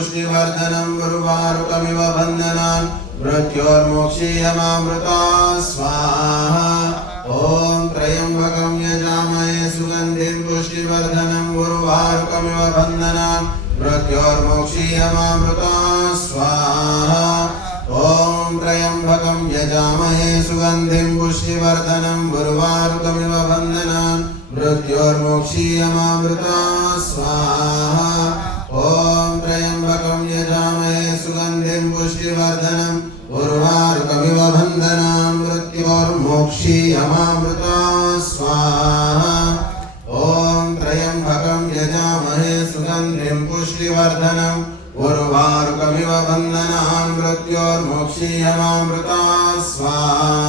पुष्टिवर्धनम् उर्वारुकमिव बन्धनान् मृत्योर्मोक्षीयमामृता स्वाहा ॐ त्र्यम्बकं यजामहे सुगन्धिं पुष्टिवर्धनम् उर्वारुकमिव बन्धनान् मृत्योर्मोक्षीयमामृता स्वाहा ॐ त्र्यम्बकं यजामहे सुगन्धिं पुष्टिवर्धनम् उर्वारुकमिव बन्धनान् मृत्योर्मोक्षीयमामृता स्वाहा ॐ त्र्यम्बकं यजामहे सुगन्धिं पुष्टिवर्धनम् उर्वारुकमिव बन्धनान् मृत्योर्मोक्षीयमामृता स्वाहा ॐ त्र्यम्बकं यजामहे सुगन्धिं पुष्टिवर्धनम् उर्वारुकमिव बन्धनान् मृत्योर्मोक्षीयमामृता स्वाहा।